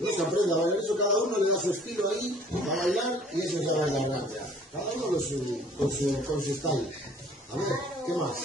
No se aprende a bailar eso, cada uno le da su estilo ahí, va a bailar y eso ya bailar rap ya. Cada uno con su style. A ver, ¿qué más?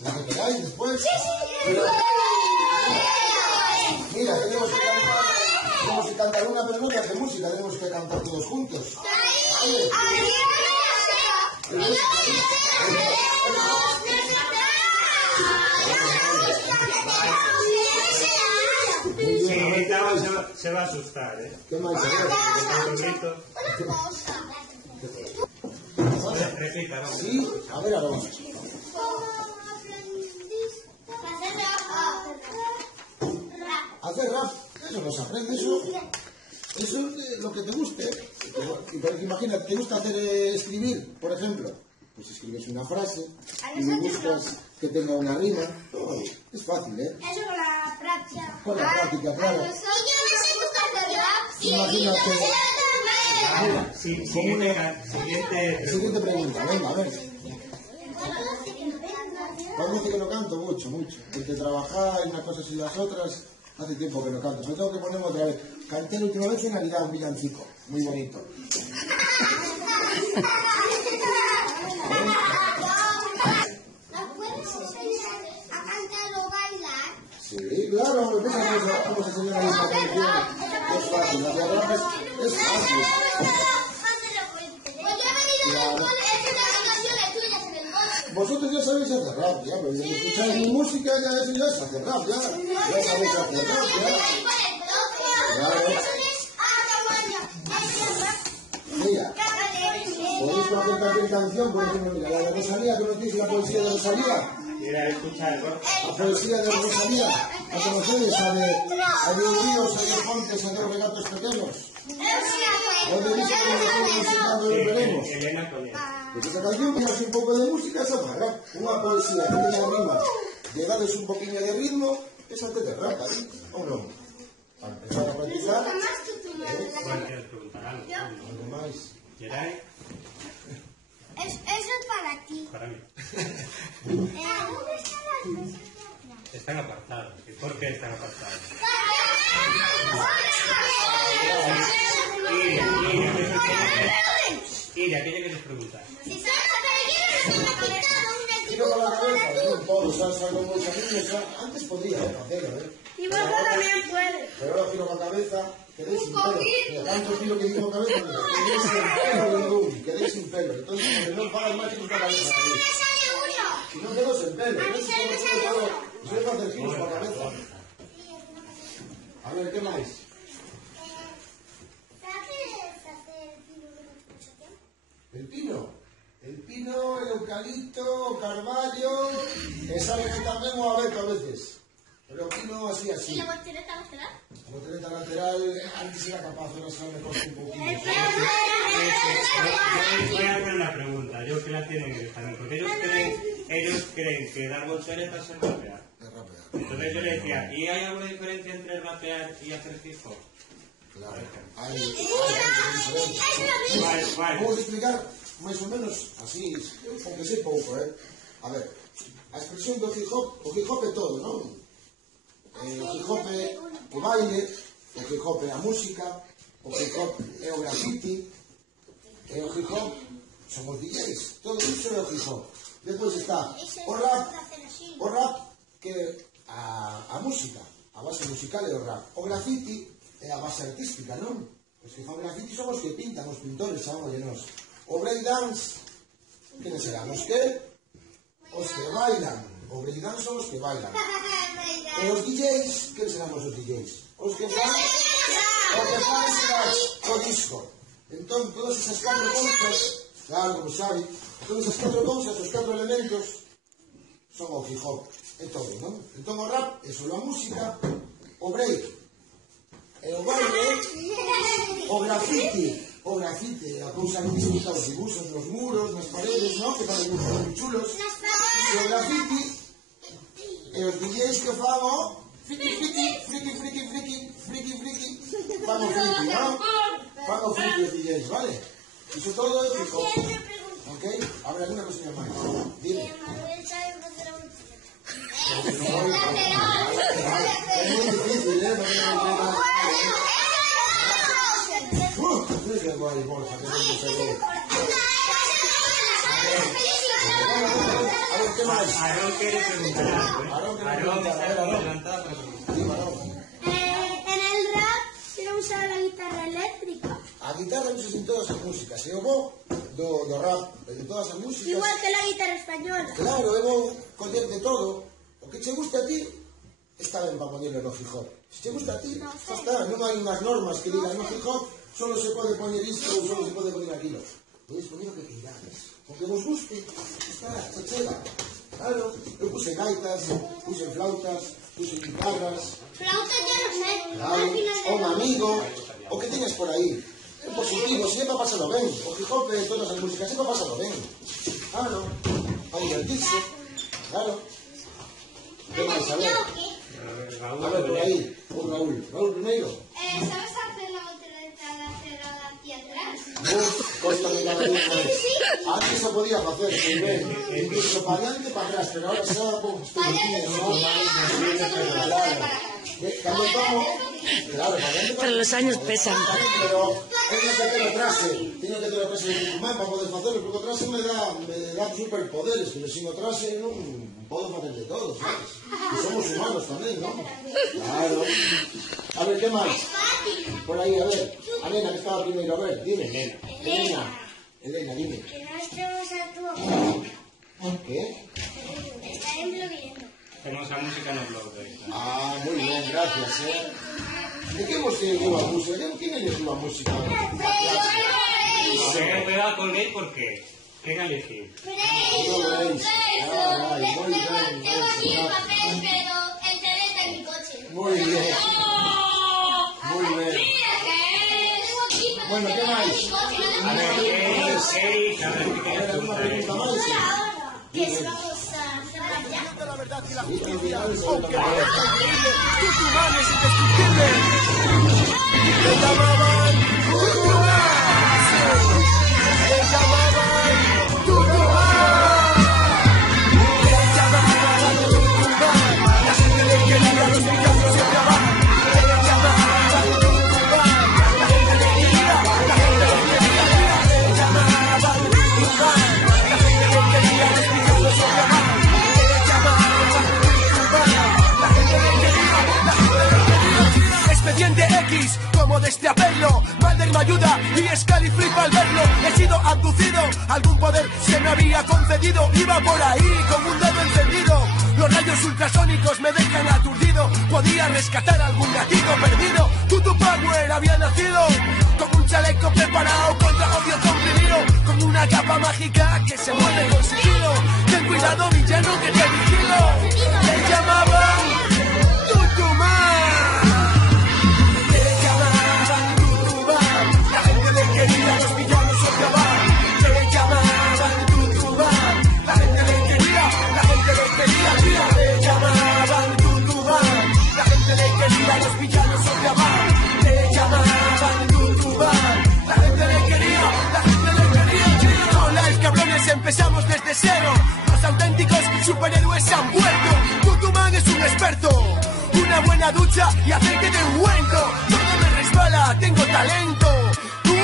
¿La que queráis después? Sí. Mira, tenemos que cantar una, pero no que hace música, tenemos que cantar todos juntos. Se va a asustar, ¿eh? ¿Qué más? Repita, vamos. Sí, a ver, ahora vamos. Hacer rap, eso no se aprende, eso es lo que te guste. Pero imagínate, ¿te gusta escribir, por ejemplo? Pues escribes una frase y buscas que tenga una rima. Es fácil, ¿eh? Eso con la práctica. Con la práctica, claro. Y yo no sé buscar de rap. Imagínate. Siguiente pregunta, venga, a ver. ¿Cuándo hace que no canto? Mucho. Porque trabajar y unas cosas y las otras, hace tiempo que no canto. Me tengo que poner otra vez. Canté la última vez en Navidad un villancico, muy bonito. Sí, claro, vamos a enseñar a esta canción. Es fácil, la de rap es fácil. Claro. Vosotros ya sabéis hacer rap, ya, pero si escucháis mi música ya es hacer rap, ya sabéis hacer rap, ya. Claro. Mira, podéis hacer cualquier canción, por ejemplo, mira, la de Rosalía, ¿conocéis la poesía de Rosalía? Mira, escucha algo. La poesía de Rosalía, ¿la conocéis? Hay ríos, hay montes, hay regatos pequeños. ¿Dónde dice que nos enseñando y veremos? Elena con él. Pues esa canción que hace un poco de música, esa es rap. Una poesía que tiene rima, de darles un poquillo de ritmo, esa te de rap, ¿ahí? ¿O no? Para empezar a practicar. Bueno, quieres preguntar algo. ¿Algo más? ¿Geray? Eso es para ti. Para mí. ¿Dónde están las mesas de atrás? Están apartados. ¿Y por qué están apartados? Iria, ¿qué quieres preguntar? Tiro con la cabeza, no puedo, ¿sabes? Algo muy niños. Antes podría hacerlo, ¿eh? Y vos también puedes. Pero ahora tiro con la cabeza, quedé sin pelo. Mira, tanto tiro que tiro con la cabeza, quedé sin pelo ningún, quedé sin pelo. Entonces, no pagas más que tu cabeza. Si no quedo sin pelo, entonces soy para hacer giros con la cabeza. A ver, ¿qué más? El pino, el eucalipto, carvalho, que sabe que también o abeto a veces. Pero pino así. ¿Y la voltereta lateral? La voltereta lateral, antes era capaz, ahora se me costa un poquito. Voy a hacer una pregunta, yo que la tienen en el examen, porque ellos creen que dar volteretas es rapear. Es rapear. Entonces yo le decía, ¿y hay alguna diferencia entre rapear y hacer hip hop? Claro. Vale. Vamos a explicar más o menos así, aunque sé pouco, A ver, a expresión do hip hop é todo, non? O hip hop é o baile, o hip hop é a música, o hip hop é o graffiti, e o hip hop son os DJs, todo iso é o hip hop. Depois está o rap que é a música, a base musical é o rap. O graffiti é a base artística, non? Os que fan graffiti son os que pintan, os pintores, chamamos de nós. O breakdance, quenes serán? Os que bailan. O breakdance son os que bailan. E os DJs, quenes serán os DJs? Os que fan scratch o disco. Entón, todas esas 4 cousas, claro, como sabe, todas esas 4 cousas, os 4 elementos, son o hip hop. É todo, non? Entón, o rap é só a música, o break, e o baile, o graffiti, a cousa que se usa os dibuxos nos muros, nas paredes, non? Que fan dibujos moi chulos. E o graffiti, e os DJs que fan o friki, fan o friki, non? Fan o friki os DJs, vale? Iso todo é hip hop. Ok? A ver, alguna cosilla máis. Ay, Borja, que no se ve. A ver, ¿qué más? Aarón quiere preguntar algo, ¿eh? Aarón está adelantado para preguntar. Sí, Aarón. En el rap se usa la guitarra eléctrica. A guitarra usas en todas as músicas. E o bo do rap, de todas as músicas. Igual que la guitarra española. Claro, é bo coller de todo. O que che gusta a ti, está ben para poñerlo no hip hop. Se che gusta a ti, xa está. Non hai unhas normas que digan no hip hop solo se pode poñer isto ou solo se pode poñer aquilo. Podes poñer o que queirades. O que vos guste, está, se chega. Claro, eu puse gaitas, puse flautas, puse guitarras. Flauta ya no sé. Claro, o un amigo, o que teñas por aí. É positivo, se é para pasarlo ben. O hip hop e todas as músicas é para pasarlo ben. Claro, para divertirse. Claro. Que máis, a ver? A ver, por aí, o Raúl. Raúl primeiro. ¿Sabes hacer la voltereta cerrada aquí atrás? Costa de cada vez máis. Antes se podía facer, se ven, incluso para adiante e para atrás, pero ahora xa poucos pequeños, ¿no? Cando vamos, claro, para adiante, Pero los años pesan. pero teño que ter o traxe de Tucumán para poder facerlo, porque o traxe me dá superpoderes, pero sin o traxe non podo facer de todo, sabes? E somos humanos tamén, non? Claro. A ver, que máis? Por aí, a ver. A Elena, que estaba primeiro, a ver, dime. Elena, dime. Que no estemos a tu ¿Qué? Está lloviendo. Hacemos a música no blog de hoy. Ah, muy bien, gracias, ¿De qué vos lleva a música? ¿Quién eligió a música? Tengan cuidado con él porque ¿qué han elegido? Muy bien. Muy bien. Bueno, ¿qué más? A ver, Eric, a ver, ¿qué quieres ¿Alguna preguntar? pregunta más? Que se vamos a cerrar ya. Tucumán es indestructible. Le llamaban Tucumán. Le llamaban Tucumán. Le llamaban Tucumán. La gente le quería, los mexicanos siempre abajo. Le llamaban Tucumán. La gente le quería, la gente le quería. Le llamaban Tucumán. La gente le quería, los mexicanos siempre abajo. Le llamaban Tucumán. La gente le quería, la gente le quería. Expediente X, como desde apelo, Mulder me ayuda y Scully flipa al verlo. He sido abducido, algún poder se me había concedido. Iba por ahí con un dedo encendido. Los rayos ultrasónicos me dejan aturdido. Podía rescatar algún gatito perdido. Tutu Power había nacido con un chaleco preparado contra odio comprimido, con una capa mágica que se mueve con sigilo. Ten cuidado, villano, que te vigilo. Le llamaban Tucumán. Le llamaban Tucumán. La gente le quería, los villanos odiaban. Le llamaban Tucumán. La gente le quería, la gente le quería. Le llamaban Tucumán. La gente le quería, los villanos odiaban. Le llamaban Tucumán. La gente le quería, la gente le quería. No life, cabrones, empezamos desde cero. Los auténticos superhéroes han vuelto. Tucumán es un experto. Una buena ducha y aceite de ungüento. Todo me resbala, tengo talento. Tú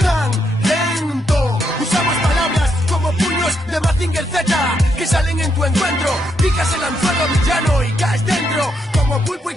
tan lento. Usamos palabras como puños de Mazinger Z que salen en tu encuentro. Picas el anzuelo villano y caes dentro como pulpo y